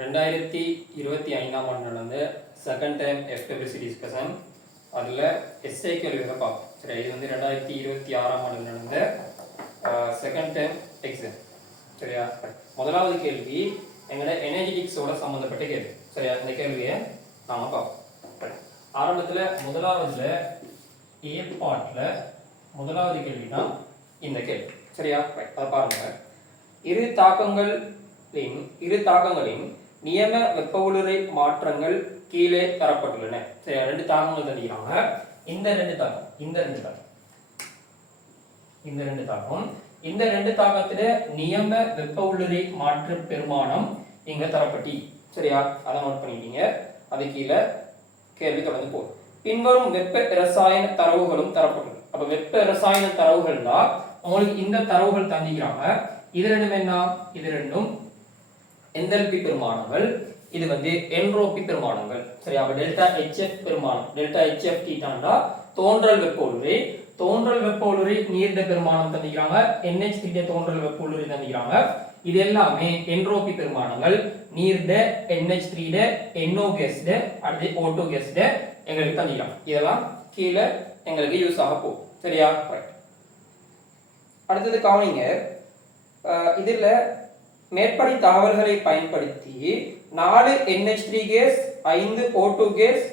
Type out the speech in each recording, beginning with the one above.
ரெண்டாயிரத்தி இருபத்தி ஐந்தாம் ஆண்டு நடந்த செகண்ட் டைம் எஃப்டபிள்சி டிஸ்கஷன் அதில் எஸ்ஐ கேள்விகளை பார்ப்போம். சரி இது வந்து ரெண்டாயிரத்தி இருபத்தி ஆறாம் ஆண்டு நடந்த செகண்ட் டைம் எக்ஸாம் சரியா? முதலாவது கேள்வி எங்களோட எனர்ஜெட்டிக்ஸோட சம்மந்தப்பட்ட கேள்வி. சரியா? இந்த கேள்வியை நாம பார்ப்போம். ஆரம்பத்தில் முதலாவதுல ஏ பாட்டில் முதலாவது கேள்வி தான் இந்த கேள்வி. சரியா? அதை பாருங்க. இரு தாக்கங்களின் இரு தாக்கங்களின் நியம வெப்ப உளுரை மாற்றங்கள் கீழே தரப்பட்டுள்ளன. சரி ரெண்டு தாக்கங்கள் தந்திக்கிறாங்க இந்த ரெண்டு தாக்கம் இந்த ரெண்டு தாக்கம். இந்த ரெண்டு தாக்கம். இந்த ரெண்டு தாக்கத்துல நியம வெப்ப உள்ளுரை மாற்று பெருமானம் இங்க தரப்பட்டி. சரியா? அதை நோட் பண்ணிட்டீங்க. அது கீழே கேள்வி தொடர்ந்து போகும். பின்வரும் வெப்ப ரசாயன தரவுகளும் தரப்பட்டுள்ளது அப்ப வெப்ப ரசாயன தரவுகள்னா உங்களுக்கு இந்த தரவுகள் தந்திக்கிறாங்க இது ரெண்டும் என்ன? இது ரெண்டும் என்தல்பி பெருமானங்கள் இது வந்து என்ட்ரோபி பெருமானங்கள். சரியா? அப்ப டெல்டா ஹெச்எஃப் பெருமானம் டெல்டா ஹெச்எஃப் தீட்டாண்டா தோன்றல் வெப்ப உளுரை தோன்றல் வெப்ப உளுரை நீர்ந்த பெருமானம் தந்திக்கிறாங்க. என்ஹெச் கிட்ட தோன்றல் வெப்ப உளுரை தந்திக்கிறாங்க. இது எல்லாமே என்ட்ரோபி பெருமானங்கள். நீர்ட என்ஹெச் த்ரீட என்ஓ கேஸ்ட அடுத்து ஓட்டோ கேஸ்ட எங்களுக்கு தந்திக்கலாம் இதெல்லாம் கீழே எங்களுக்கு யூஸ் ஆக போகும் சரியா? ரைட் அடுத்தது கவனிங்க. இதில் மேற்படி தகவல்களை பயன்படுத்தி நாலு என்ஹெச் த்ரீ கேஸ் ஐந்து ஓ டூ கேஸ்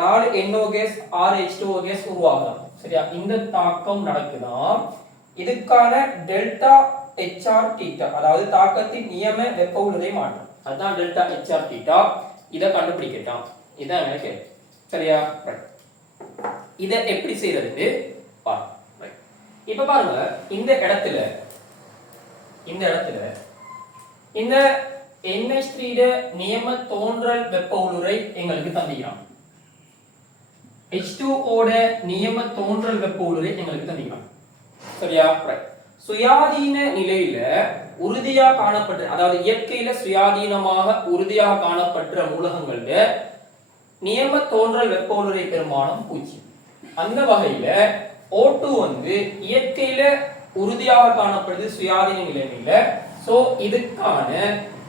நாலு என்ஓ கேஸ் ஆறு ஹெச் டூ கேஸ் உருவாகலாம். சரியா? இந்த தாக்கம் நடக்குதாம். இதுக்கான டெல்டா ஹெச்ஆர் டீட்டா அதாவது தாக்கத்தின் நியம வெப்ப உளுரை மாற்றம். அதுதான் டெல்டா ஹெச்ஆர் டீட்டா இதை கண்டுபிடிக்கட்டாம். இதான் எனக்கு சரியா? இதை எப்படி செய்யறதுன்னு பாருங்க. இப்ப பாருங்க இந்த இடத்துல இந்த இடத்துல இந்த NH3 நியம தோன்றல் வெப்ப உளுரை எங்களுக்கு தந்திக்கிறான் H2O நியம தோன்றல் வெப்ப உளுரை எங்களுக்கு தந்திக்கிறான் சரியா? சுயாதீன நிலையில உறுதியா காணப்பட்ட அதாவது இயற்கையில சுயாதீனமாக உறுதியாக காணப்பட்ட மூலகங்கள்ல நியம தோன்றல் வெப்ப உளுரை பெருமானம் பூஜ்ஜியம் அந்த வகையில ஓட்டு வந்து இயற்கையில உறுதியாக காணப்படுது சுயாதீன நிலைமையில சோ இதுக்கான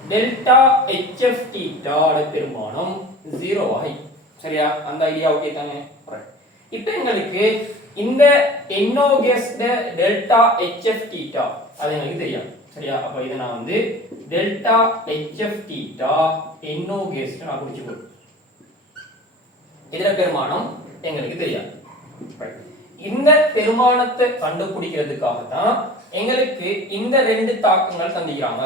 டெல்டா ஹெச்எஃப் தீட்டாட பெருமானம் ஜீரோ ஆகி சரியா? அந்த ஐடியா ஓகே தானே? இப்ப இப்போ எங்களுக்கு இந்த NO டெல்டா ஹெச்எஃப் தீட்டா அது எனக்கு தெரியும் சரியா? அப்ப இதை நான் வந்து டெல்டா ஹெச்எஃப் தீட்டா NO நான் குறிச்சுக்கணும் இதில் பெருமானம் எங்களுக்கு தெரியாது. இந்த பெருமானத்தை கண்டுபிடிக்கிறதுக்காக தான் எங்களுக்கு இந்த ரெண்டு தாக்கங்கள் தந்திக்கிறாங்க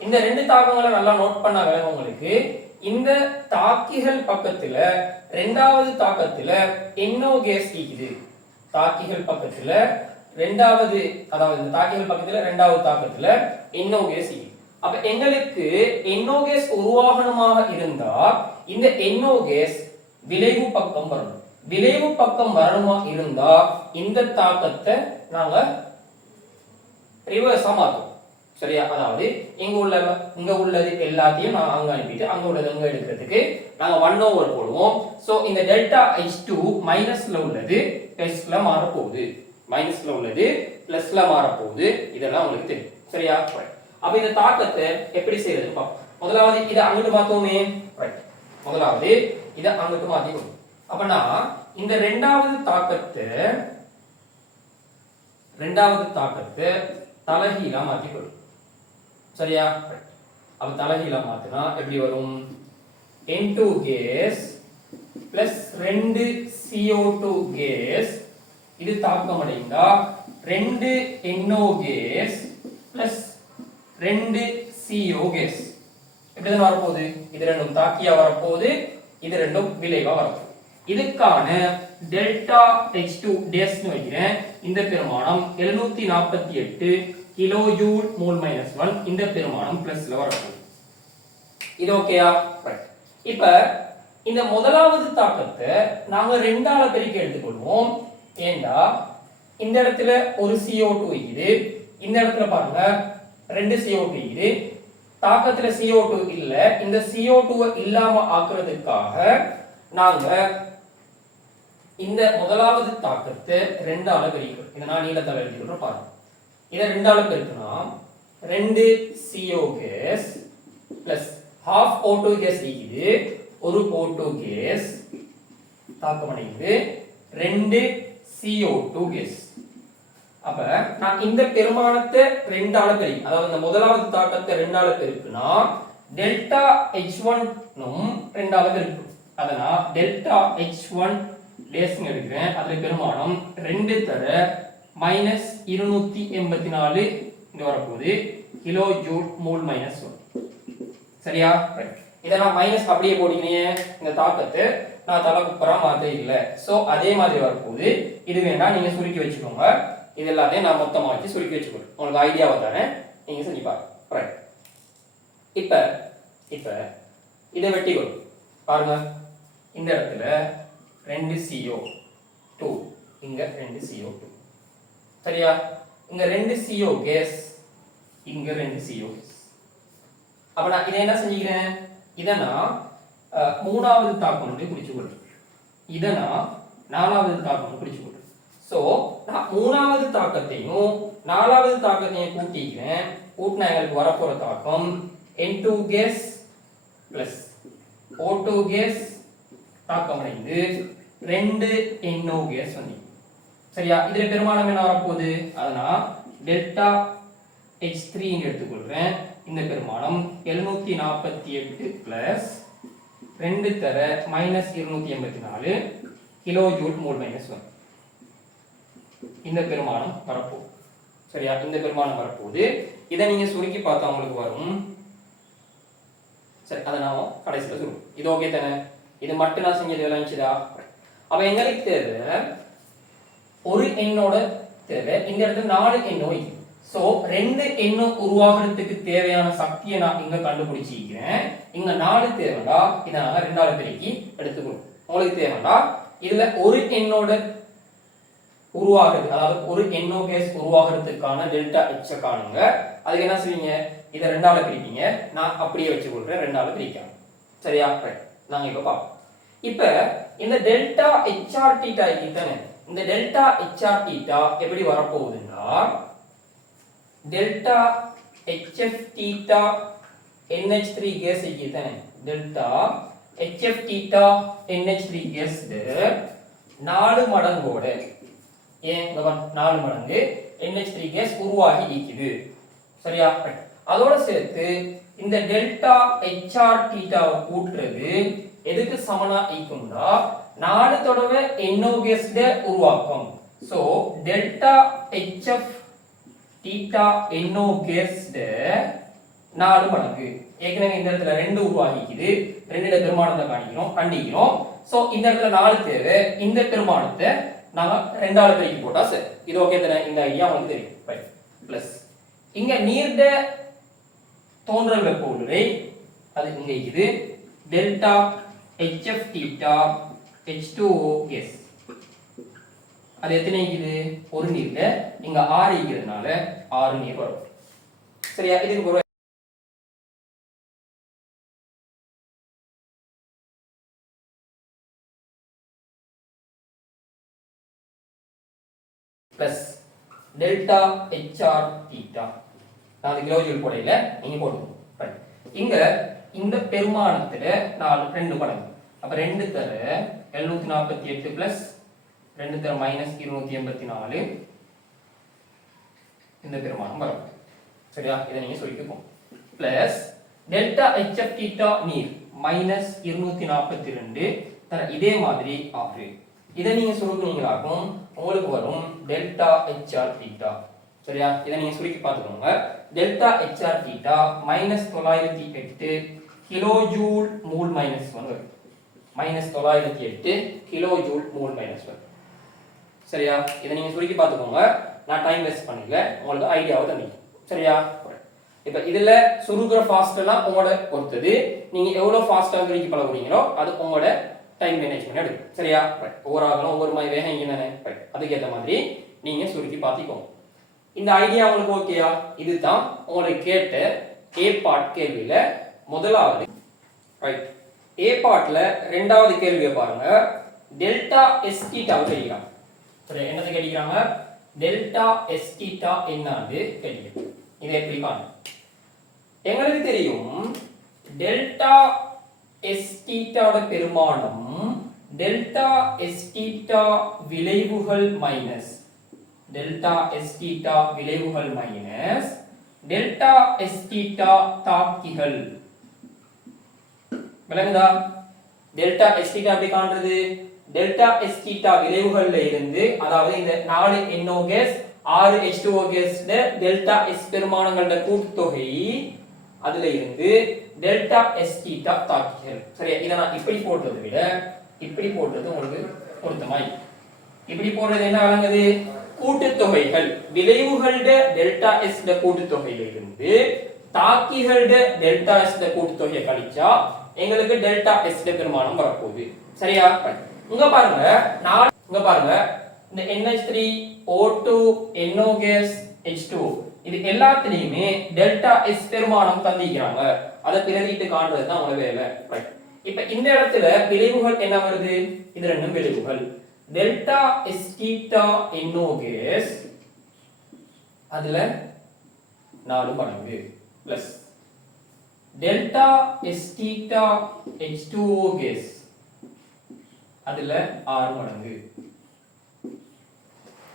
இந்த ரெண்டு தாக்கங்களை நல்லா நோட் பண்ண வேணும் உங்களுக்கு. இந்த தாக்கிகள் பக்கத்துல ரெண்டாவது தாக்கத்துல என்னோ கேஸ் இருக்குது தாக்கிகள் பக்கத்துல ரெண்டாவது அதாவது இந்த தாக்கிகள் பக்கத்துல ரெண்டாவது தாக்கத்துல என்னோ கேஸ் இருக்குது அப்ப எங்களுக்கு என்னோ கேஸ் உருவாகணுமாக இருந்தா இந்த என்னோ கேஸ் விளைவு பக்கம் வரணும். விளைவு பக்கம் வரணுமா இருந்தா இந்த தாக்கத்தை நாங்க ரிவர்ஸாக மாற்றும் சரியா? அதாவது இங்கே உள்ள இங்கே உள்ளது எல்லாத்தையும் நான் அங்கே அனுப்பிட்டு அங்கே உள்ளது அங்கே எடுக்கிறதுக்கு நாங்கள் ஒன் ஓவர் போடுவோம். ஸோ இந்த டெல்டா ஹெச் டூ மைனஸில் உள்ளது பிளஸ்ல மாறப்போகுது. மைனஸில் உள்ளது பிளஸ்ல மாறப்போகுது. போகுது இதெல்லாம் உங்களுக்கு தெரியும். சரியா? அப்போ இந்த தாக்கத்தை எப்படி செய்யறது? பார்ப்போம் முதலாவது இதை அங்கிட்டு பார்த்தோமே முதலாவது இதை அங்கிட்டு மாத்திக்கணும். அப்பனா இந்த ரெண்டாவது தாக்கத்தை ரெண்டாவது தாக்கத்தை தலைகீழா மாத்திக்கணும் சரியா? அப்ப தலைகீழா மாத்தினா எப்படி வரும்? N2 கேஸ் பிளஸ் ரெண்டு CO2 கேஸ் இது தாக்கம் அடைந்தா ரெண்டு NO கேஸ் பிளஸ் ரெண்டு CO கேஸ் இப்படிதான் வரப்போகுது? இது ரெண்டும் தாக்கியா வரப்போகுது. இது ரெண்டும் விளைவா வரப்போகுது. இதுக்கான டெல்டா எச் டூ டேஸ்னு வைக்கிறேன். இந்த பெருமானம் எழுநூத்தி நாற்பத்தி எட்டு kilo joule mole minus one இந்த பெருமானம் பிளஸ்ல வரப்போகுது இது ஓகேயா இப்ப இந்த முதலாவது தாக்கத்தை நாங்க ரெண்டால பெருக்கி எடுத்துக்கொள்வோம். ஏண்டா? இந்த இடத்துல ஒரு சிஓ டூ இருக்குது. இந்த இடத்துல பாருங்க ரெண்டு சிஓ டூ இருக்குது. தாக்கத்துல சிஓ டூ இல்ல. இந்த CO2 டூவை இல்லாம ஆக்குறதுக்காக நாங்க இந்த முதலாவது தாக்கத்தை ரெண்டால பெருக்கிறோம் இதை நான் நீளத்தால் எழுதிக்கிறோம் பாருங்க. இதை ரெண்டால பெருக்கினா ரெண்டு CO gas plus half O two gas இருக்குது ஒரு ஓட்டோ கேஸ் தாக்கமடைந்து ரெண்டு CO2 கேஸ் அப்ப நான் இந்த பெருமானத்தை ரெண்டால பிரிக்கும் அதாவது இந்த முதலாவது தாக்கத்தை ரெண்டால பெருக்குனா டெல்டா எச் ஒன்னும் ரெண்டால பிரிக்கும் அதனால் டெல்டா எச் ஒன் லேஸ்ங்க எடுக்கிறேன். அதில் பெருமானம் ரெண்டு தர மைனஸ் இருநூத்தி எண்பத்தி நாலு இங்க வரப்போகுது. Kilo joule mole minus one சரியா? இதை நான் மைனஸ் அப்படியே போடிக்கிறேன் இந்த தாக்கத்தை நான் தலை குப்பரா மாத்த இல்லை. ஸோ அதே மாதிரி வரப்போகுது. இது வேண்டாம் நீங்க சுருக்கி வச்சுக்கோங்க. இது எல்லாத்தையும் நான் மொத்தமா வச்சு சுருக்கி வச்சுக்கணும் உங்களுக்கு ஐடியாவை தரேன் நீங்க செஞ்சு பாருங்க. ரைட் இப்ப இப்ப இதை வெட்டி கொடு பாருங்க. இந்த இடத்துல ரெண்டு சிஓ டூ இங்க ரெண்டு சிஓ டூ சரியா? இங்க ரெண்டு சிஓ கேஸ் இங்க ரெண்டு சிஓ கேஸ் அப்ப நான் இதை என்ன செஞ்சுக்கிறேன்? இதை நான் மூணாவது தாக்கம் வந்து குறிச்சு கொள்றேன். இதை நான் நாலாவது தாக்கம் குறிச்சு கொள்றேன். சோ நான் மூணாவது தாக்கத்தையும் நாலாவது தாக்கத்தையும் கூட்டிக்கிறேன். கூட்டினா எங்களுக்கு வரப்போற தாக்கம் N two gas plus O two gas தாக்கம் அடைந்து ரெண்டு என்ஓ கேஸ் வந்து. சரியா? இதுல பெருமானம் என்ன வரப்போகுது? அதனால் டெல்டா ஹெச் த்ரீ எடுத்துக்கொள்றேன். இந்த பெருமானம் எழுநூத்தி நாற்பத்தி எட்டு பிளஸ் ரெண்டு தர மைனஸ் இருநூத்தி எண்பத்தி நாலு kilo joule mole minus one இந்த பெருமானம் வரப்போகுது. சரியா? இந்த பெருமானம் வரப்போகுது. இதை நீங்க சுருக்கி பார்த்தா உங்களுக்கு வரும். சரி அதை நான் கடைசியில் சொல்லுவோம் இது ஓகே தானே? இது மட்டும் நான் செஞ்சது விளைஞ்சுதா அப்ப எங்களுக்கு தேவை? ஒரு எண்ணோட தேவை. இந்த இடத்துல நாலு எண்ணோ சோ ரெண்டு எண்ணம் உருவாகிறதுக்கு தேவையான சக்தியை நான் இங்க கண்டுபிடிச்சிக்கிறேன் இங்க நாலு தேவைடா. இதை நாங்க ரெண்டாவது பெருக்கி எடுத்துக்கணும். உங்களுக்கு தேவைடா? இதுல ஒரு எண்ணோட உருவாகிறது அதாவது ஒரு எண்ணோ கேஸ் உருவாகிறதுக்கான டெல்டா எச்ச காணுங்க. அதுக்கு என்ன செய்வீங்க? இதை ரெண்டாவது பிரிப்பீங்க. நான் அப்படியே வச்சு கொடுக்குறேன் ரெண்டாவது பிரிக்கலாம். சரியா? நாங்க இப்ப பார்ப்போம். இப்ப இந்த டெல்டா ஹெச்ஆர் டீட்டா தானே இந்த டெல்டா ஹெச்ஆர் டீட்டா எப்படி வரப்போகுதுன்னா delta HF theta NH three gas தானே delta HF theta NH three gas நாலு மடங்கோட. ஏன்? நாலு மடங்கு என்ஹெச் த்ரீ கேஸ் உருவாகி இருக்குது சரியா? அதோட சேர்த்து இந்த டெல்டா ஹெச்ஆர் டீட்டாவை கூட்டுறது எதுக்கு சமனா ஈக்கும்னா நாலு தடவை NO உருவாக்கும். So delta HF theta NO நாலு மடங்கு. ஏற்கனவே இந்த இடத்துல ரெண்டு உருவாகிக்குது. ரெண்டு பெருமானத்தை காணிக்கிறோம் கண்டிக்கிறோம். சோ இந்த இடத்துல நாலு தேவை. இந்த பெருமானத்தை நாம ரெண்டாவது பெருக்கி போட்டா சரி. இது ஓகே தானே? இந்த ஐடியா உங்களுக்கு தெரியும். பிளஸ் இங்க நீர்ட தோன்றல் வெப்ப உள்ளுரை அது இங்க இது delta HF theta H S அது எத்தனை இருக்குது? ஒரு நீர்ல. இங்க ஆறு இருக்கிறதுனால ஆறு நீர் வரும். சரியா? இதுக்கு ஒரு பிளஸ் டெல்டா ஹெச்ஆர் தீட்டா நான் அது கிலோ ஜூல் போடையில நீங்க போடுவோம் இங்க இந்த பெருமானத்துல நாலு ரெண்டு படம் அப்ப ரெண்டு தர எழுநூத்தி நாற்பத்தி எட்டு பிளஸ் ரெண்டு தர மைனஸ் இருநூத்தி எண்பத்தி நாலு. இந்த பெருமானம் வரும். சரியா? இதை நீங்க சொல்லிக்கோங்க பிளஸ் டெல்டா ஹெச்எஃப் தீட்டா நீர் மைனஸ் இருநூத்தி நாற்பத்தி ரெண்டு தர இதே மாதிரி ஆறு. இதை நீங்க சுருக்குனீங்களாக்கும் உங்களுக்கு வரும் டெல்டா ஹெச்ஆர் தீட்டா சரியா? இதை நீங்க சுருக்கி பார்த்துக்கோங்க. டெல்டா ஹெச்ஆர் தீட்டா மைனஸ் தொள்ளாயிரத்தி எட்டு கிலோ ஜூல் மூல் மைனஸ் ஒன்று மைனஸ் தொள்ளாயிரத்தி எட்டு kilo joule mole minus one சரியா? இதை நீங்கள் சுருக்கி பார்த்துக்கோங்க. நான் டைம் வேஸ்ட் பண்ணல உங்களுக்கு ஐடியாவை தந்தீங்க சரியா? இப்போ இதில் சுருக்குற ஃபாஸ்ட்டெல்லாம் உங்களோட பொறுத்தது. நீங்கள் எவ்வளோ ஃபாஸ்ட்டாக சுருக்கி பழகுறீங்களோ அது உங்களோட டைம் மேனேஜ்மெண்ட் எடுக்கும். சரியா? ஒவ்வொரு ஆகலும் ஒவ்வொரு மாதிரி வேகம் இங்கே தானே? அதுக்கேற்ற மாதிரி நீங்கள் சுருக்கி பார்த்துக்கோங்க. இந்த ஐடியா உங்களுக்கு ஓகேயா இதுதான் உங்களுக்கு கேட்ட ஏ பார்ட் கேள்வியில் முதலாவது. ரைட் ஏ பார்ட்ல ரெண்டாவது கேள்வியை பாருங்க. டெல்டா எஸ் டீட்டாவை கேட்கிறாங்க சரி என்னது கேட்கிறாங்க? டெல்டா எஸ் டீட்டா என்னது கேட்கிறோம் இதை எப்படி காணும் எங்களுக்கு தெரியும் டெல்டா எஸ் தீட்டாவோட பெருமானம் டெல்டா எஸ் தீட்டா விளைவுகள் மைனஸ் டெல்டா எஸ் தீட்டா விளைவுகள் மைனஸ் டெல்டா எஸ் தீட்டா தாக்கிகள். விளங்குதா? டெல்டா எஸ் தீட்டா எப்படி காண்றது? டெல்டா எஸ் தீட்டா விளைவுகள்ல இருந்து அதாவது இந்த நாலு NO கேஸ் ஆறு H2O கேஸ் டெல்டா எஸ் பெருமானங்களோட கூட்டுத்தொகை அதுல இருந்து டெல்டா எஸ் தீட்டா தாக்கிகள் சரியா? இதை நான் இப்படி போடுறதை விட இப்படி போடுறது உங்களுக்கு பொருத்தமாய். இப்படி போடுறது என்ன வழங்குது கூட்டுத்தொகைகள். விளைவுகளோட டெல்டா எஸ் கூட்டுத்தொகையில இருந்து தாக்கிகளோட டெல்டா எஸ் கூட்டுத்தொகையை கழிச்சா எங்களுக்கு டெல்டா எஸ் பெருமானம் வரப்போகுது. சரியா? இங்க பாருங்க நான் இங்க பாருங்க. இந்த NH3 O2 NO gas H2 இது எல்லாத்துலயுமே டெல்டா எஸ் பெருமானம் தந்திக்கிறாங்க அதை பிரதிட்டு காண்றது தான் உங்க வேலை. ரைட் இப்ப இந்த இடத்துல விளைவுகள் என்ன வருது? இது ரெண்டும் விளைவுகள். Delta S theta NO gas அதுல நாலு மடங்கு. Plus delta S theta H2O gas. அதுல ஆறு மடங்கு.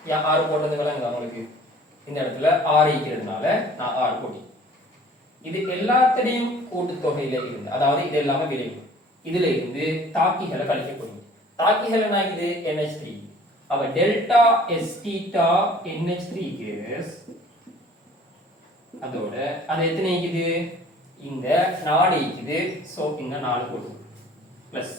ஏன் ஆறு போட்டது விளங்குதா அவங்களுக்கு இந்த இடத்துல ஆறு இருக்கிறதுனால நான் ஆறு போட்டி. இது எல்லாத்திலையும் கூட்டுத்தொகையில இருந்து அதாவது இது எல்லாமே விளைவு இதுல இருந்து தாக்கிகளை கழிக்கப்படும் தாக்கிகள் என்ன ஆகுது NH3 த்ரீ அவ delta S theta NH3 three gas அதோட அது எத்தனை இருக்குது இந்த நாலு இருக்குது. ஸோ இங்க நாலு போட்டு plus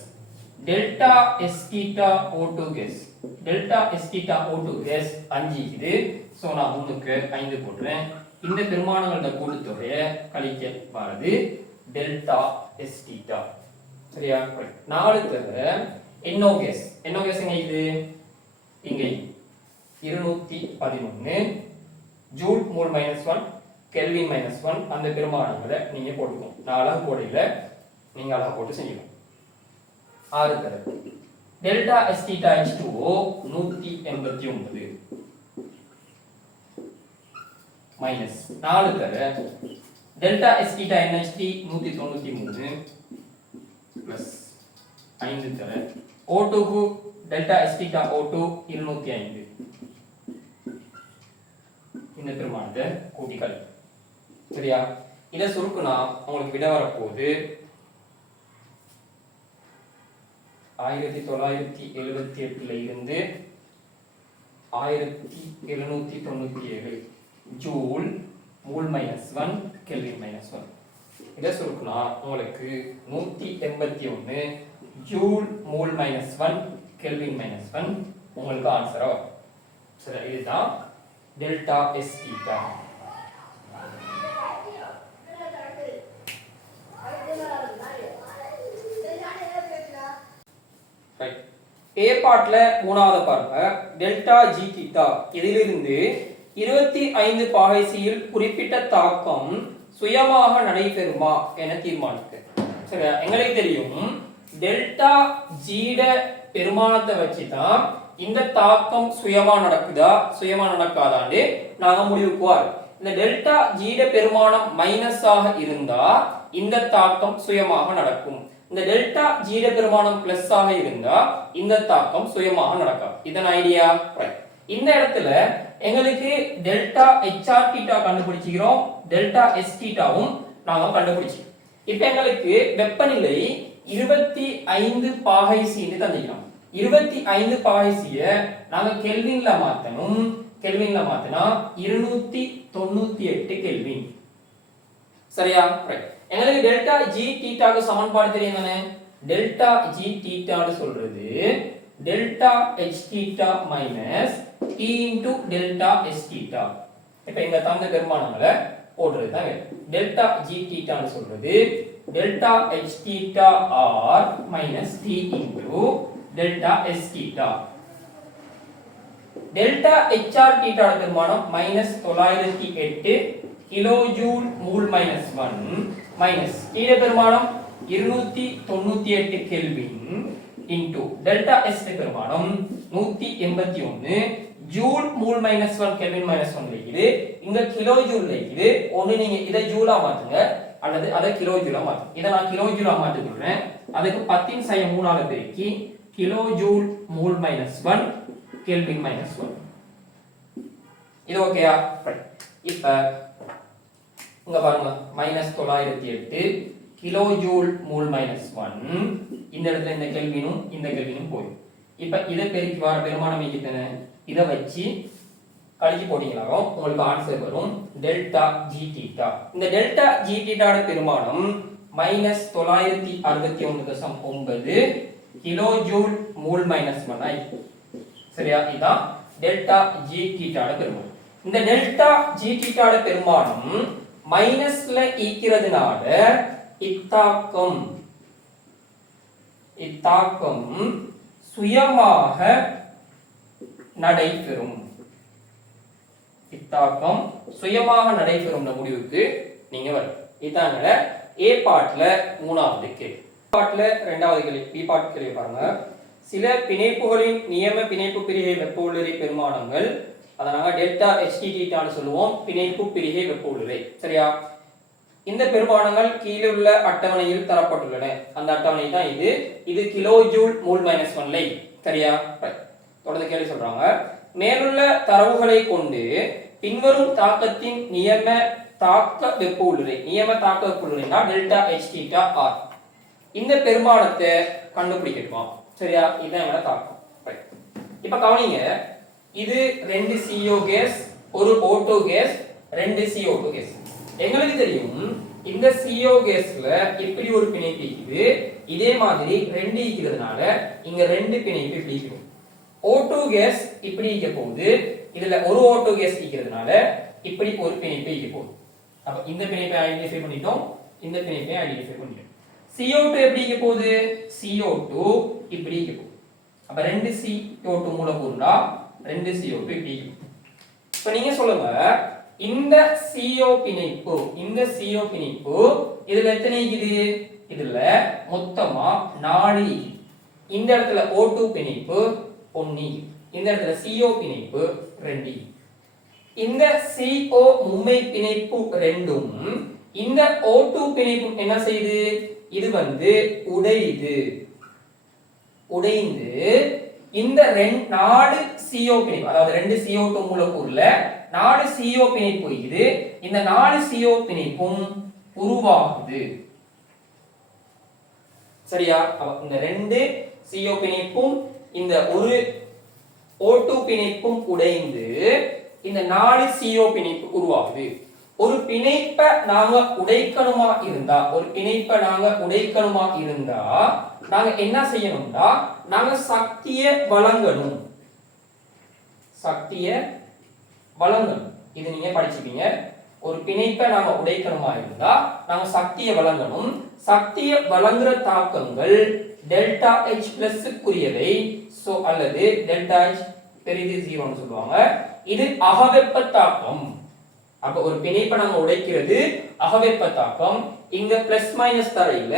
delta S theta O two gas delta S theta O two gas அஞ்சு இருக்குது. ஸோ நான் மூணுக்கு ஐந்து போட்டுறேன் இந்த பெருமானங்களோட கூட்டுத்தொகையை கழிக்க வரது டெல்டா எஸ்கீட்டா சரியா? நாலு தவிர என்னோ கேஸ் என்னோ கேஸ் எங்க இது இங்கே. இருநூத்தி பதினொன்று joule mole minus one kelvin minus one அந்த பெருமானங்களை நீங்க போட்டுக்கணும். நான் அழகு போடையில நீங்க போட்டு செய்யணும் ஆறு தர delta S theta H two O நூத்தி எண்பத்தி ஒன்பது. மைனஸ் நாலு தர delta S theta NH T நூத்தி தொண்ணூத்தி மூணு. பிளஸ் ஐந்து தர ஓ டூக்கு delta S theta O two இருநூத்தி ஐந்து. இந்த பெருமானத்தை கூட்டி கழி சரியா? இதை சுருக்குனா உங்களுக்கு விட வரப்போகுது. ஆயிரத்தி தொள்ளாயிரத்தி எழுபத்தி எட்டுல இருந்து ஆயிரத்தி எழுநூத்தி தொண்ணூத்தி ஏழு joule mole minus one kelvin minus one இதை சுருக்குனா உங்களுக்கு நூத்தி எண்பத்தி ஒன்னு joule mole minus one kelvin minus one உங்களுக்கு ஆன்சரா வரும். சரி இதுதான் டெல்டா எஸ் டீட்டா ஏ பாட்டில் மூணாவது பாருங்க. Delta G theta. இதிலிருந்து இருபத்தி ஐந்து பாகைசியில் குறிப்பிட்ட தாக்கம் சுயமாக நடைபெறுமா என தீர்மானிக்கு. சரி எங்களுக்கு தெரியும். டெல்டா ஜீட பெருமானத்தை வச்சு தான் இந்த தாக்கம் சுயமா நடக்குதா? சுயமா நடக்காதான்னு நாங்க முடிவுக்குவார் இந்த டெல்டா ஜீட பெருமானம் மைனஸாக இருந்தா இந்த தாக்கம் சுயமாக நடக்கும். இந்த டெல்டா ஜீர பெருமானம் பிளஸ் ஆக இருந்தா இந்த தாக்கம் சுயமாக நடக்கும் இதன் ஐடியா ரைட் இந்த இடத்துல எங்களுக்கு டெல்டா ஹெச்ஆர் டீட்டா கண்டுபிடிச்சிக்கிறோம். டெல்டா எஸ் டீட்டாவும் நாங்க கண்டுபிடிச்சிக்கிறோம். இப்ப எங்களுக்கு வெப்பநிலை இருபத்தி ஐந்து பாகை சீன்னு தந்திக்கிறோம். இருபத்தி ஐந்து பாகை சீய நாங்க கெல்வின்ல மாத்தணும். கெல்வின்ல மாத்தினா இருநூத்தி தொண்ணூத்தி எட்டு கெல்வின் சரியா? ரைட் எங்களுக்கு டெல்டா ஜி டீட்டாக்கு சமன்பாடு தெரியும் தானே? டெல்டா ஜி தீட்டான்னு சொல்றது delta H theta minus T into delta H theta இப்போ இங்க தந்த பெருமானங்களை போடுறது தான் டெல்டா ஜி தீட்டான்னு சொல்றது delta H theta R minus T into delta S theta delta HR theta பெருமானம் மைனஸ் தொள்ளாயிரத்தி எட்டு kilo joule mole minus one minus கீழே பெருமானம் இருநூத்தி தொண்ணூத்தி எட்டு கெல்வின் இன்டு டெல்டா எஸ் பெருமானம் நூத்தி எண்பத்தி ஒன்னு joule mole minus one kelvin minus one வைக்குது இங்க கிலோ ஜூல் வைக்குது ஒண்ணு நீங்க இதை ஜூலா மாத்துங்க. அல்லது அதை கிலோ ஜூலா மாத்துங்க. இதை நான் கிலோ ஜூலா மாற்றிக்கொள்றேன் அதுக்கு பத்தின் சய மூணால பெருக்கி kilo joule mole minus one kelvin minus one இது ஓகேயா இப்ப இங்க பாருங்க மைனஸ் தொள்ளாயிரத்தி எட்டு kilo joule mole minus one இந்த இடத்துல இந்த கேள்வினும் இந்த கெல்வினும் போயிடும். இப்ப இதை பெருக்கி வர பெருமானம் வைக்கிட்டன இதை வச்சு கழிச்சு போட்டீங்களாகும் உங்களுக்கு ஆன்சர் வரும். டெல்டா ஜி டீட்டா இந்த டெல்டா ஜி டீட்டாட பெருமானம் மைனஸ் தொள்ளாயிரத்தி அறுபத்தி ஒன்று தசம் ஒன்பது kilo joule mole minus one ஆயிடுச்சு. சரியா? இதான் டெல்டா ஜி டீட்டாட பெருமானம். இந்த டெல்டா ஜி டீட்டாட பெருமானம் மைனஸ்ல ஈக்கிறதுனால இத்தாக்கம். இத்தாக்கம் சுயமாக நடைபெறும். இத்தாக்கம் சுயமாக நடைபெறும் முடிவுக்கு நீங்க வரும் இதாங்க ஏ பாட்ல மூணாவது கேள்வி. பாட்ல ரெண்டாவது கேள்வி. பி பாட் கேள்வி பாருங்க. சில பிணைப்புகளின் நியம பிணைப்பு பிரிகை வெப்ப உள்ளிறை பெருமானங்கள் அதை நாங்கள் டெல்டா ஹெச்டி டீட்டான்னு சொல்லுவோம். பிணைப்பு பிரிகை வெப்ப உள்ளிறை சரியா? இந்த பெருமானங்கள் கீழே உள்ள அட்டவணையில் தரப்பட்டுள்ளன. அந்த அட்டவணை தான் இது. இது கிலோ ஜூல் மூல் மைனஸ் ஒன்லை சரியா? தொடர்ந்து கேள்வி சொல்றாங்க. மேலுள்ள தரவுகளை கொண்டு பின்வரும் தாக்கத்தின் நியம தாக்க வெப்ப உள்ளுரை நியம தாக்க வெப்ப உள்ளுரைனா டெல்டா ஹெச் தீட்டா ஆர் இந்த பெருமானத்தை கண்டுபிடிக்கணுமா சரியா? இதுதான் என்னோட தாக்கம். இப்ப கவனிங்க. இது ரெண்டு CO கேஸ் ஒரு ஓட்டோ கேஸ் ரெண்டு CO2 கேஸ் எங்களுக்கு தெரியும் இந்த CO கேஸ்ல இப்படி ஒரு பிணைப்பு இருக்குது. இதே மாதிரி ரெண்டு இருக்கிறதுனால இங்க ரெண்டு பிணைப்பு இப்படி இருக்கும் O2 கேஸ் இப்படி இருக்க போகுது. இதுல ஒரு O2 கேஸ் இருக்கிறதுனால இப்படி ஒரு பிணைப்பு இருக்க போகுது. அப்ப இந்த பிணைப்பை ஐடென்டிஃபை பண்ணிட்டோம். இந்த பிணைப்பை ஐடென்டிஃபை பண்ணிட்டோம். CO2 எப்படி இருக்க போகுது? CO2 இப்படி இருக்க போகுது. அப்ப ரெண்டு CO2 மூலக்கூறுடா ரெண்டு CO2 இப்படி இப்போ இப்ப நீங்க சொல்லுங்க இந்த சிஓ பிணைப்பு இந்த சிஓ பிணைப்பு இதுல எத்தனை இருக்குது? இதுல மொத்தமா நாலு இந்த இடத்துல O2 பிணைப்பு ஒன்னு இந்த இடத்துல சிஓ பிணைப்பு ரெண்டு இந்த சிஓ மும்மை பிணைப்பு ரெண்டும் இந்த O2 பிணைப்பும் என்ன செய்யுது? இது வந்து உடையுது. உடைந்து இந்த ரெண்டு நாலு சிஓ பிணைப்பு அதாவது ரெண்டு CO2 மூலக்கூறுல நாலு சிஓ பிணைப்பு இது இந்த நாலு சிஓ பிணைப்பும் உருவாகுது. சரியா? இந்த ரெண்டு சிஓ பிணைப்பும் இந்த ஒரு ஓட்டு பிணைப்பும் உடைந்து இந்த நாலு சிஓ பிணைப்பு உருவாகுது. ஒரு பிணைப்பை நாங்க உடைக்கணுமா இருந்தா ஒரு பிணைப்பை நாங்க உடைக்கணுமா இருந்தா நாங்க என்ன செய்யணும்னா நாங்க சக்தியை வழங்கணும். சக்தியை வழங்கணும். இது நீங்க படிச்சுப்பீங்க. ஒரு பிணைப்பை நாம உடைக்கணுமா இருந்தா நாம சக்தியை வழங்கணும். சக்தியை வழங்குற தாக்கங்கள் டெல்டா H பிளஸ்க்குரியவை சோ அல்லது டெல்டா H பெரிது ஜீரோன்னு சொல்லுவாங்க. இது அகவெப்ப தாக்கம். அப்ப ஒரு பிணைப்பை நம்ம உடைக்கிறது அகவெப்ப தாக்கம் இங்க பிளஸ் மைனஸ் தரையில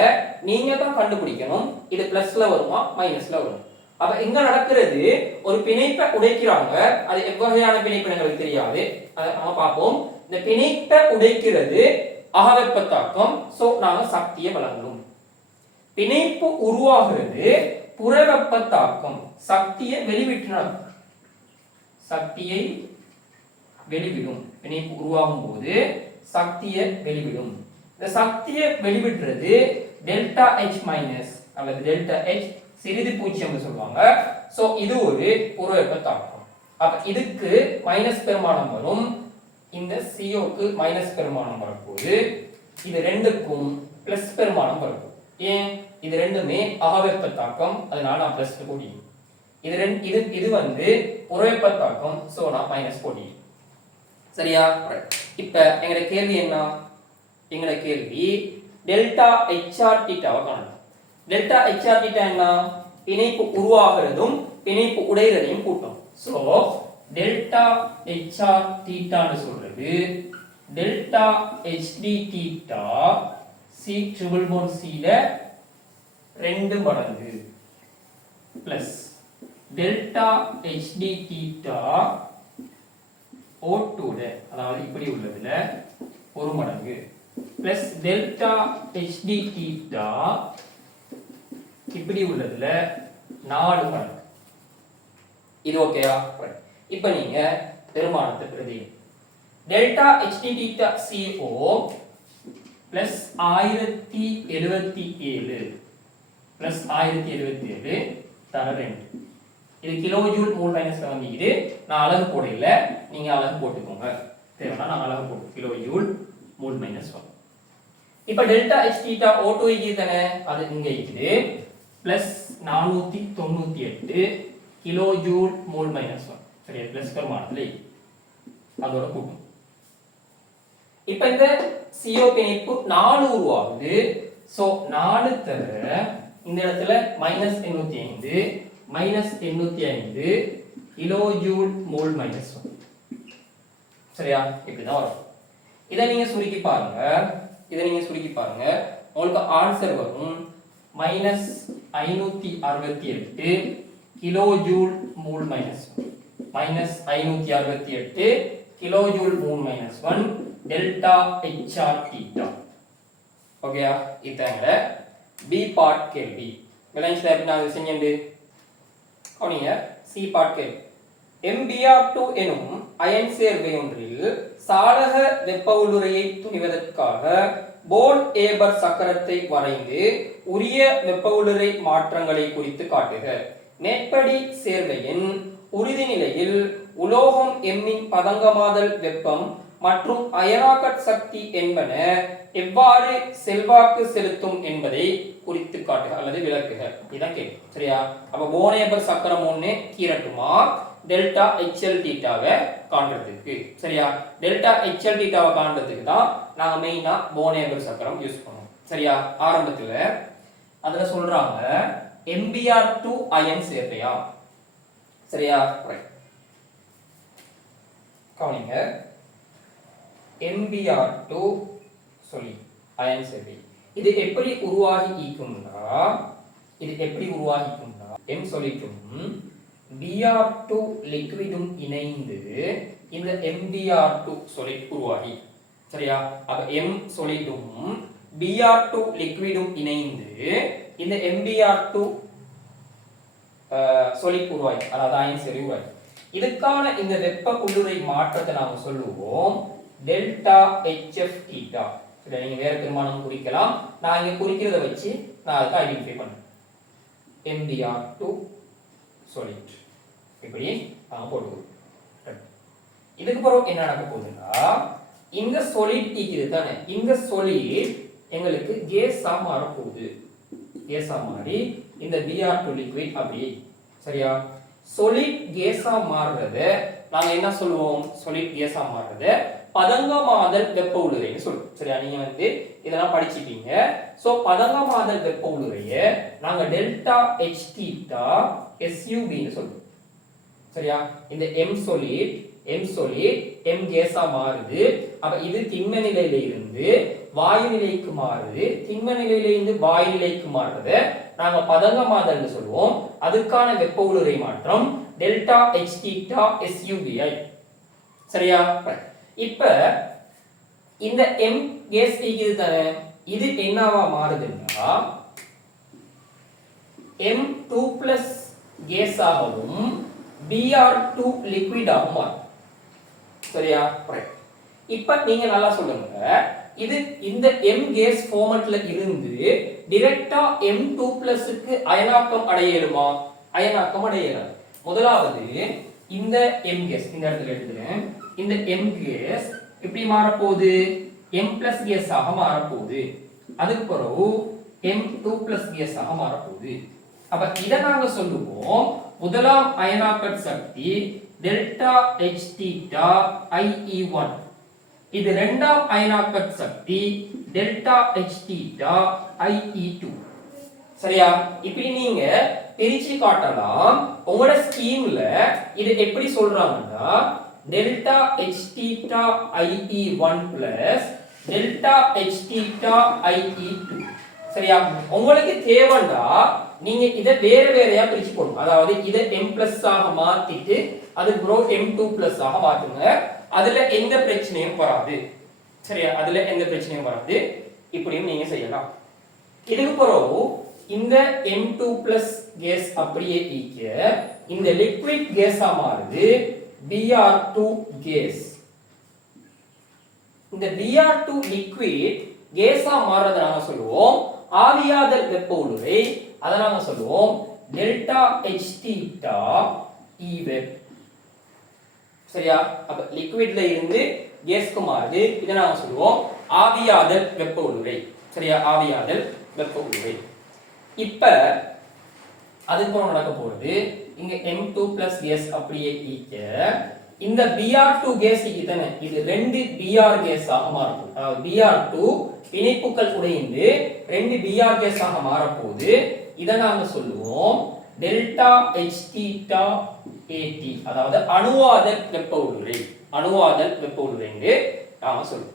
நீங்க தான் கண்டுபிடிக்கணும். இது பிளஸ்ல வருமா? மைனஸ்ல வரும். அப்ப இங்க நடக்கிறது ஒரு பிணைப்பை உடைக்கிறாங்க. அது எவ்வகையான பிணைப்பு எங்களுக்கு தெரியாது. அதை நம்ம பார்ப்போம். இந்த பிணைப்பை உடைக்கிறது அகவெப்ப தாக்கம் சோ நாம சக்தியை வழங்கணும். பிணைப்பு உருவாகிறது புறவெப்ப தாக்கம் சக்தியை வெளிவிட்டினார் சக்தியை வெளிவிடும். பிணைப்பு உருவாகும் போது சக்தியை வெளிவிடும். இந்த சக்தியை வெளிவிடுறது டெல்டா ஹெச் மைனஸ் அல்லது டெல்டா ஹெச் சிறிது பூஜ்ஜியம் சொல்லுவாங்க. ஸோ இது ஒரு புறவெப்ப தாக்கம். அப்ப இதுக்கு மைனஸ் பெருமானம் வரும். இந்த சிஓக்கு மைனஸ் பெருமானம் வரப்போகுது. இது ரெண்டுக்கும் பிளஸ் பெருமானம் வரும் ஏன்? இது ரெண்டுமே அகவெப்ப தாக்கம். அதனால நான் பிளஸ் கூட்டி இது ரெண்டு இது இது வந்து புறவெப்ப தாக்கம். ஸோ நான் மைனஸ் போட்டி சரியா? இப்போ எங்களோட கேள்வி என்ன? எங்களோட கேள்வி டெல்டா ஹெச்ஆர் டீட்டாவை காணலாம். டெல்டா ஹெச்ஆர் டீட்டா என்ன? இணைப்பு உருவாகிறதும் இணைப்பு உடைகிறதையும் கூட்டம். ஸோ டெல்டா ஹெச்ஆர் டீட்டான்னு சொல்றது delta HD theta C triple one சில ரெண்டு மடங்கு. Plus delta HD theta O டூல அதாவது இப்படி உள்ளதுல ஒரு மடங்கு. பிளஸ் டெல்டா ஹெச்டி தீட்டா இப்படி உள்ளதுல நாலு மடங்கு. இது ஓகேயா இப்போ நீங்க பெருமானத்தை பிரதி delta HD theta CO plus ஆயிரத்தி எழுபத்தி ஏழு. பிளஸ் ஆயிரத்தி எழுபத்தி ஏழு தர ரெண்டு இது கிலோ ஜூல் மூல் மைனஸ் வந்துக்குது நான் அழகு போடல நீங்க அழகு போட்டுக்கோங்க. தேவைன்னா நான் அழகு போட்டு kilo joule mole minus one இப்ப delta H theta O two இருக்குது தானே? அது இங்க இருக்குது. பிளஸ் நானூத்தி தொண்ணூத்தி எட்டு kilo joule mole minus one சரியா பிளஸ் பெருமானத்துல அதோட கூட்டம். இப்ப இந்த சிஓ பிணைப்பு நானூறு ஆகுது சோ நாலு தவிர இந்த இடத்துல மைனஸ் எண்ணூத்தி ஐந்து மைனஸ் எண்ணூத்தி ஐந்து kilo joule mole minus one சரியா? இப்படிதான் வரும். இதை நீங்க சுருக்கி பாருங்க. இதை நீங்க சுருக்கி பாருங்க. உங்களுக்கு ஆன்சர் வரும். மைனஸ் ஐநூத்தி அறுபத்தி எட்டு kilo joule mole minus minus ஐநூத்தி அறுபத்தி எட்டு kilo joule mole minus one delta HR theta ஓகேயா இதாங்க பி பார்ட் கேள்வி. விளைஞ்சில் எப்படி நான் செஞ்சேன் எம்பிஆர் எனும் அயன் சேர்வை ஒன்றில் சாளக வெப்ப உள்ளுரையை துணிவதற்காக போல் ஏபர் சக்கரத்தை வரைந்து உரிய வெப்ப உள்ளுரை மாற்றங்களை குறித்து காட்டுக. மேற்படி சேர்வையின் உறுதி நிலையில் உலோகம் எம்மின் பதங்கமாதல் வெப்பம் மற்றும் அயனாக்கட் சக்தி என்பன எவ்வாறு செல்வாக்கு செலுத்தும் என்பதை குறித்து காட்டுக அல்லது விளக்குக. இதான் கேள்வி. சரியா? அப்ப போனேபர் சக்கரம் ஒண்ணு கீரட்டுமா? Delta HL டீட்டாவை காண்றதுக்கு. சரியா? டெல்டா ஹெச்எல் டீட்டாவை காண்றதுக்கு தான் நாங்க மெயினா போனேபர் சக்கரம் யூஸ் பண்ணுவோம். சரியா? ஆரம்பத்துல அதுல சொல்றாங்க எம்பிஆர் டூ அயன் சேர்க்கையா? சரியா? ரைட் கவனிங்க. எம்பிஆர் டூ சொல்லி அயன் சேர்வை இது எப்படி உருவாகி ஈக்கும்னா இது எப்படி உருவாகிக்கும்னா எம் சொல்லிட்டும் பிஆர் டூ லிக்விடும் இணைந்து இந்த M B R two solid உருவாகி. சரியா? அப்ப எம் சொல்லிட்டும் பிஆர் டூ லிக்விடும் இணைந்து இந்த எம்பிஆர் டூ solid உருவாகி அதாவது அயன் சரி உருவாகி. இதுக்கான இந்த வெப்ப குளிரை மாற்றத்தை நாம் சொல்லுவோம். டெல்டா ஹெச்எஃப் தீட்டா இதை நீங்கள் வேறு பெருமானம் குறிக்கலாம். நான் இங்கே குறிக்கிறத வச்சு நான் அதுக்கு ஐடென்டிஃபை பண்ணேன் எம்டிஆர் டூ சொலிட் இப்படி நாங்கள் போட்டுக்கிறோம் இதுக்கு பிறகு என்ன நடக்க போகுதுன்னா இந்த சொலிட் டீக்கிறது தானே இந்த சொலிட் எங்களுக்கு கேஸா மாற போகுது. கேஸா மாறி இந்த பிஆர் டூ லிக்விட் அப்படி சரியா? சொலிட் கேஸா மாறுறத நாங்க என்ன சொல்லுவோம்? சொலிட் கேஸா மாறுறத பதங்கமாதல் வெப்ப உளுரைன்னு சொல்லுவோம் சரியா? நீங்க வந்து இதெல்லாம் படிச்சுப்பீங்க சோ பதங்கமாதல் வெப்ப உளுரைய நாங்க டெல்டா ஹெச் தீட்டா எஸ்யூபின்னு சொல்லுவோம் சரியா? இந்த M solid M solid M கேஸா மாறுது. அப்ப இது திண்ம நிலையில இருந்து வாயு நிலைக்கு மாறுது. திண்ம நிலையில இருந்து வாயு நிலைக்கு மாறுறத நாங்க பதங்கமாதல்னு சொல்லுவோம். அதுக்கான வெப்ப உளுரை மாற்றம் டெல்டா ஹெச் தீட்டா எஸ்யூபிஐ சரியா? இப்ப இந்த எம் கேஸ் இது தானே? இது என்னவா மாறுதுன்னா எம் டூ பிளஸ் கேஸாகவும் பிஆர் டூ லிக்விடாகவும் மாறும். சரியா? இப்ப நீங்க நல்லா சொல்லுங்க. இது இந்த எம் கேஸ் ஃபார்மட்ல இருந்து டிரெக்டா எம் டூ பிளஸ்க்கு அயனாக்கம் அடையலுமா? அயனாக்கம் அடையலாம் முதலாவது இந்த எம் கேஸ் இந்த இடத்துல எடுத்துக்கிறேன் இந்த எம் கேஸ் எப்படி மாறப்போகுது? M பிளஸ் கேஸ் ஆக மாறப்போகுது. அதுக்கு பிறகு எம் டூ பிளஸ் கேஸ் ஆக மாறப்போகுது. அப்ப இதை நாங்க சொல்லுவோம். முதலாம் அயனாக்கட் சக்தி delta H theta IE one இது ரெண்டாம் அயனாக்கட் சக்தி delta H theta IE two சரியா? இப்படி நீங்க பிரிச்சு காட்டலாம். உங்களோட ஸ்கீம்ல இது எப்படி சொல்றாங்கன்னா delta H theta IE one delta delta theta theta IE two சரியா? உங்களுக்கு தேவைண்டா நீங்க இதை வேற வேறையா பிரிச்சு போடணும். அதாவது இதை m plus ஆக மாத்திட்டு அது ப்ரோ எம் டூ பிளஸ் ஆக மாத்துங்க. அதுல எந்த பிரச்சனையும் வராது. சரியா? அதுல எந்த பிரச்சனையும் வராது. இப்படியும் நீங்க செய்யலாம். இதுக்கு பிறகு இந்த m2 plus கேஸ் அப்படியே ஈக்க இந்த லிக்விட் கேஸா மாறுது. Br2 கேஸ் இந்த Br2 லிக்விட் கேஸா மாறுறத நாம் சொல்லுவோம்? ஆவியாதல் வெப்ப உழுவை அதை நாங்க சொல்லுவோம் டெல்டா H தீட்டா E வெப் சரியா? அப்ப லிக்விட்ல இருந்து கேஸ்க்கு மாறுது. இதை நாம சொல்லுவோம் ஆவியாதல் வெப்ப உழுவை சரியா? ஆவியாதல் வெப்ப உழுவை இப்ப அதுக்கப்புறம் நடக்க போறது இங்க M2 டூ S அப்படியே ஈக்க இந்த Br2 டூ கேஸ் இதனை இது ரெண்டு Br கேஸாக மாறும் அதாவது Br2 இணைப்புகள் உடைந்து ரெண்டு Br கேஸாக மாறப்போகுது. இதை நாங்க சொல்லுவோம் டெல்டா H தீட்டா AT அதாவது அணுவாதல் வெப்ப உருளை அணுவாதல் வெப்ப உருளைன்னு நாம சொல்லுவோம்.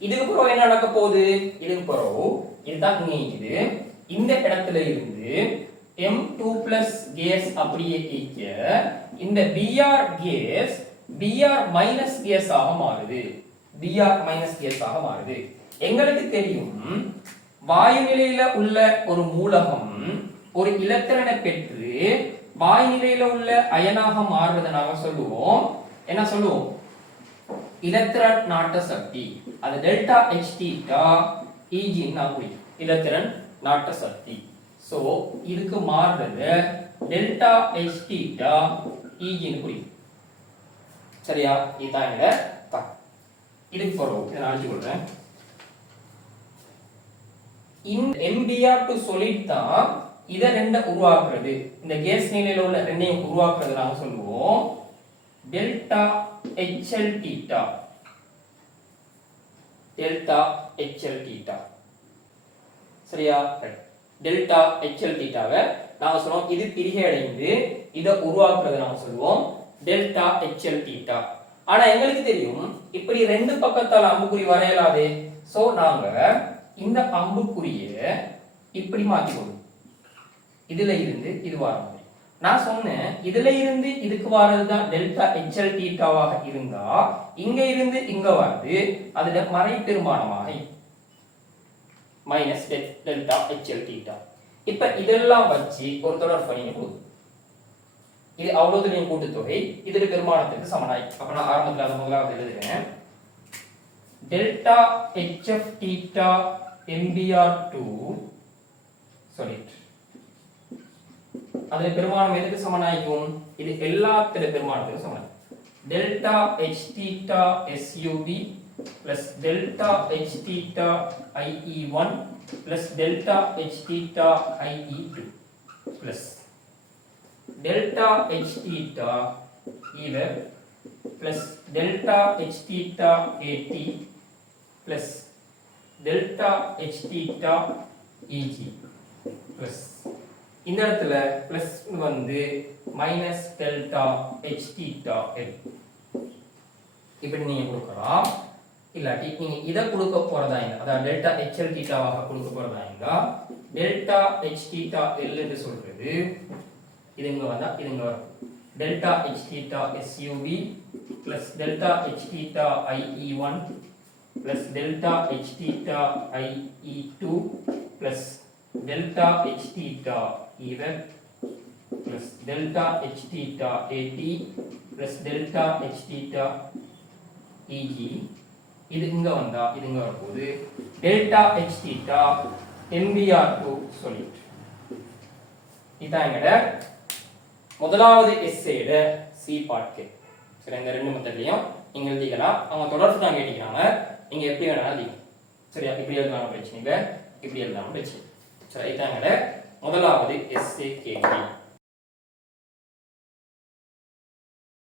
இதுக்கு பிறகு என்ன நடக்க போகுது? இதுக்கு பிறகு இதுதான் இங்க இந்த இடத்துல இருந்து எம் டூ gas கேஸ் அப்படியே ஈக்க இந்த BR gas Br minus gas ஆக மாறுது. பிஆர் மைனஸ் gas ஆக மாறுது. எங்களுக்கு தெரியும் வாயு நிலையில உள்ள ஒரு மூலகம் ஒரு இலத்திரனை பெற்று வாயு நிலையில உள்ள அயனாக மாறுறதை நாம சொல்லுவோம். என்ன சொல்லுவோம்? இலத்திரன் நாட்ட சக்தி. அது டெல்டா ஹெச் தீட்டா இஜி நான் குறிக்கும் இலத்திரன் நாட்ட சக்தி. ஸோ இதுக்கு மாறுறது டெல்டா ஹெச் தீட்டா இஜின்னு e குறிக்கும். சரியா? இதுதான் என்னோட தா இதுக்கு போகிறோம் இதை நான் அழிச்சு கொள்றேன். இந்த எம்பிஆர் டு சொலிட் தான் இதை ரெண்ட உருவாக்குறது. இந்த கேஸ் நிலையில் உள்ள ரெண்டையும் உருவாக்குறது நாங்கள் சொல்லுவோம் delta HL theta delta HL theta சரியா? டெல்டா ஹெச்எல் தீட்டாவை நாங்க சொல்லுவோம். இது பிரிகை அடைந்து இதை உருவாக்குறது நாங்கள் சொல்லுவோம். Delta HL theta. ஆனா எங்களுக்கு தெரியும் இப்படி ரெண்டு பக்கத்தால் அம்புக்குறி வரையலாதே. சோ நாங்க இந்த அம்புக்குறிய இப்படி மாத்தி இதுல இருந்து இது வர நான் சொன்னேன் இதுல இருந்து இதுக்கு வர்றதுதான் டெல்டா ஹெச்எல் தீட்டாவாக இருந்தா இங்க இருந்து இங்க வருது அதுல மறை பெருமானமாக மைனஸ் டெல்டா ஹெச்எல் தீட்டா இப்ப இதெல்லாம் வச்சு ஒரு தொடர் பண்ணிங்க போதும் இது அவ்வளவுலையும் கூட்டுத்தொகை இதுல பெருமானத்துக்கு சமனாய். அப்ப நான் ஆரம்பத்தில் அந்த முதலாவது எழுதுகிறேன் delta HF theta MBR two சொல்லிட்டு அதுல பெருமானம் எதுக்கு சமனாய்க்கும்? இது எல்லாத்துல பெருமானத்துக்கு சமனாய். Delta H theta SUB plus delta H theta IE one plus delta H theta plus. Delta h delta either plus delta h delta H theta AT plus delta H theta EG plus இந்த இடத்துல plus வந்து minus delta H theta L இப்படி நீங்க கொடுக்கலாம். இல்லாட்டி நீங்க இதை கொடுக்க போறதா இருந்தா அதாவது டெல்டா ஹெச்எல் தீட்டாவாக கொடுக்க போறதா இருந்தா டெல்டா ஹெச் தீட்டா எல் என்று சொல்றது இது இங்க வந்தா இது வரும். Delta H theta SUB plus delta H theta IE one plus delta H theta IE two plus delta h theta even plus delta h theta at plus delta h theta eg இது இங்கே வந்தா இது இங்கே வரப்போகுது. Delta H theta MBR two சொல்லிட்டு இதுதான் எங்களோட முதலாவது எஸ்ஏட சி பார்ட் சரி இந்த ரெண்டு மெத்தட்லையும் நீங்க எழுதிக்கலாம். அவங்க தொடர்ந்து தான் கேட்டிக்கிறாங்க நீங்க எப்படி வேணாலும் எழுதிக்கலாம். சரியா? இப்படி எழுதலாம் பிரச்சனை இல்லை. இப்படி எழுதலாம் பிரச்சனை சரி இதாங்கட முதலாவது எஸ்ஏ கேள்வி